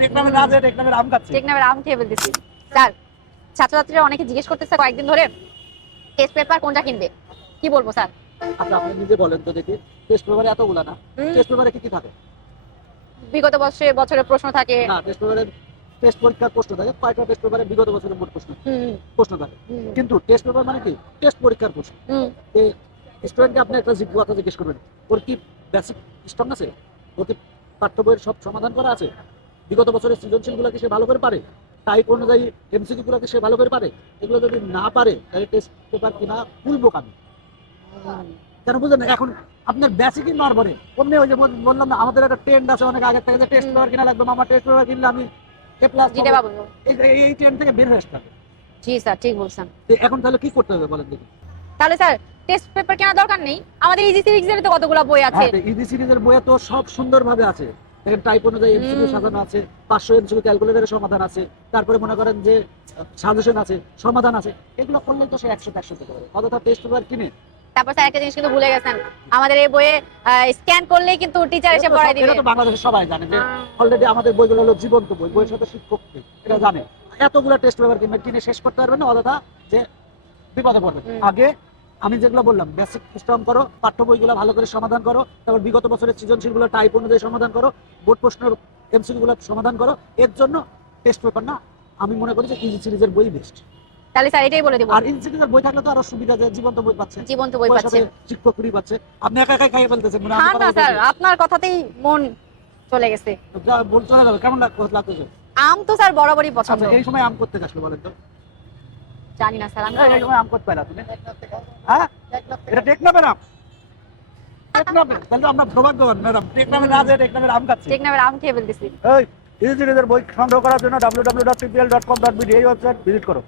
টেকনামের না যে টেকনামের আম খাচ্ছি। টেকনামের আম খেয়ে ফেলতেছি। স্যার, ছাত্রছাত্রীরা অনেকে জিজ্ঞেস করতেছে কয়েকদিন ধরে টেস্ট পেপার কোনটা কিনবে, কি বলবো স্যার? আচ্ছা আপনি নিজে বলেন তো দেখি, টেস্ট পেপারে এতগুলা না, টেস্ট পেপারে কি কি থাকে? বিগত বছরের প্রশ্ন থাকে। না, টেস্ট পেপারে টেস্ট পরীক্ষার প্রশ্ন থাকে, কয়টা টেস্ট পেপারে বিগত বছরের মোট প্রশ্ন থাকে। কিন্তু টেস্ট পেপার মানে কি? টেস্ট পরীক্ষার প্রশ্ন। এই স্টুডেন্টকে আপনি একটা কথা জিজ্ঞেস করবেন, ওর কি বেসিক স্ট্রং আছে? ওর কি পাঠ্য বইয়ের সব সমাধান করা আছে? বিগত বছরের সৃজনশীলগুলো কি সে ভালো করে পারে? টাইপ অনুযায়ী এমসিকিউ গুলো কি সে ভালো করে পারে? এগুলো যদি না পারে তাহলে টেস্ট পেপার কিনা খুলবো কামি। কেন বুঝলেন না? এখন আপনার বেসিকই নড়বড়ে। অমনি ওই যে বললাম না, আমাদের একটা ট্রেন্ড আছে অনেক আগে থেকে যে টেস্ট পেপার কিনা লাগবে, মামা টেস্ট পেপার কিনলে আমি এ প্লাস জিতে পাবো। এই ট্রেন্ড থেকে বের হয়ে আসতে হবে। জি স্যার, ঠিক বলছেন। এখন তাহলে কি করতে হবে বলেন দেখি? তাহলে স্যার টেস্ট পেপার কেনার দরকার নেই, আমাদের ইজি সিরিজের তো কতগুলো বই আছে। ইজি সিরিজের বইয়ে তো সব সুন্দরভাবে আছে। দেখেন টাইপ অনুযায়ী এমসিকিউ সাজানো আছে, 500 এমসিকিউ ক্যালকুলেটরের সমাধান আছে, তারপরে মনে করেন যে সাজেশন আছে, সমাধান আছে। এগুলো করলে তো সে 100 করতে পারে। অযথা টেস্ট পেপার কিনে। তারপর স্যার একটা জিনিস কিন্তু ভুলে গেছেন, আমাদের এই বইয়ে স্ক্যান করলেই কিন্তু টিচার এসে পড়ায় দিবে। এটা তো বাংলাদেশের সবাই জানে যে অলরেডি আমাদের বইগুলো হলো জীবন্ত বই, বইয়ের সাথে শিক্ষক এটা জানে। এতগুলো টেস্ট পেপার কিনে শেষ করতে পারবেন না, অযথা যে বিপদে পড়বে। আগে আমি যেগুলো বললাম, বেসিক স্ট্রং করো, পাঠ্য বইগুলো ভালো করে সমাধান করো, তারপর বিগত বছরের সৃজনশীলগুলো টাইপ অনুযায়ী সমাধান করো, বোর্ড প্রশ্নের এমসিকিউ গুলো সমাধান করো। এর জন্য টেস্ট পেপার না, আমি মনে করি যে ইজি সিরিজের বই বেস্ট। তাহলে স্যার এটাই বলে দেব। আর ইজি সিরিজের বই থাকলে তো আরো সুবিধা, যে জীবন্ত বই পাচ্ছে, জীবন্ত বই পাচ্ছে, শিক্ষক ফ্রি পাচ্ছে। আপনি একা একাই খাইয়ে ফেলতেছেন। না স্যার, আপনার কথাতেই মন চলে গেছে। বলতে হবে কেমন লাগতেছে? আম তো স্যার বরাবরই পছন্দ। এই সময় আম করতে আসলো বলেন তো? জানি না স্যার, আমি এই সময় আম করতে পারলা তুমি? হ্যাঁ, এটা টেকনামের আম। টেকনামের, তাহলে আমরা সৌভাগ্যবান ম্যাডাম, টেকনামের না যে টেকনামের আম খাচ্ছি। টেকনামের আম খেয়ে ফেলতেছি। এই ইজি সিরিজের বই সংগ্রহ করার জন্য www.tpl.com.bd এই ওয়েবসাইট ভিজিট করো।